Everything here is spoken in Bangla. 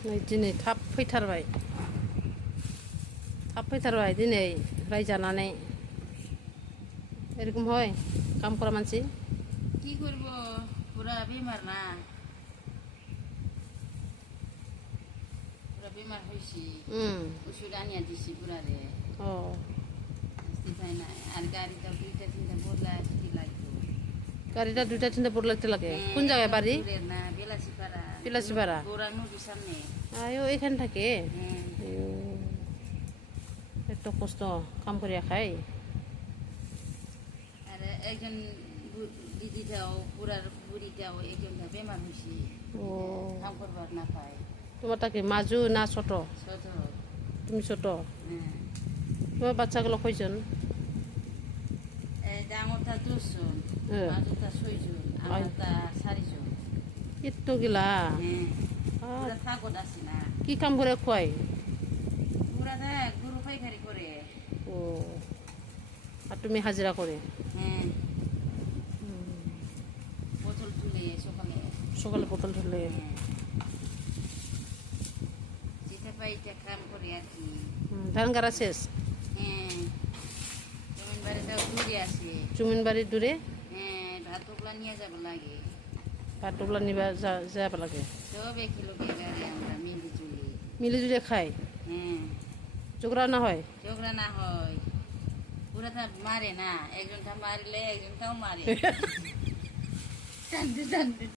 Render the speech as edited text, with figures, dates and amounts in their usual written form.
नै दिनै थाब फैथारबाय दिनै रायजानानै এরকম হয় কাম করা মানসি কি করব পুরা বেমার না পুরা বেমার হইছি ওষুধ আনিয়া দিছি পুরা রে ও আসতে পাই না আর গাড়িটা দুইটা তিনটা বদলা আসতে লাগবে গাড়িটা দুইটা তিনটা বদলাইতে লাগে কোন জায়গায় বাড়ি না বিলাসীপাড়া বিলাসীপাড়া গোড়া নদীর সামনে আয়ো এখান থাকে হ্যাঁ এত কষ্ট কাম করিয়া খাই আর একজন দিদিটাও পুরার বুড়িটাও একজনটা বেমার হয়েছে ও কাম করবার না পায় তোমার তাকে মাজু না ছোট ছোট তুমি ছোট হ্যাঁ তোমার বাচ্চাগুলো কয়জন এই ডাঙরটা 10 জন মাঝুরটা 6 জন আমারটা 4 জন এত গিলা হ্যাঁ পুরা থাকত আছে না কি কাম করে খুয়াই পুরা গরু পাইকারি করে ও আর তুমি হাজিরা করে হ্যাঁ বোতল তুলে সকালে সকালে বোতল ঢেলে যেটা পাই এটা কাম করে আর কি ধান গাড়া শেষ হ্যাঁ জমিন বাড়িটাও ঘুরে আসে জমিন বাড়ির দূরে হ্যাঁ ভাত ওগুলা নিয়ে যাব লাগে ভাত টোপলা নিবা যাব লাগে সব একই লোকের গাড়ি আমরা মিলি চুলি মিলে জুলে খাই হ্যাঁ ঝগড়া না হয় ঝগড়া না হয় পুরাটা মারে না একজনটা মারিলে একজনটাও মারে টানতে টানতে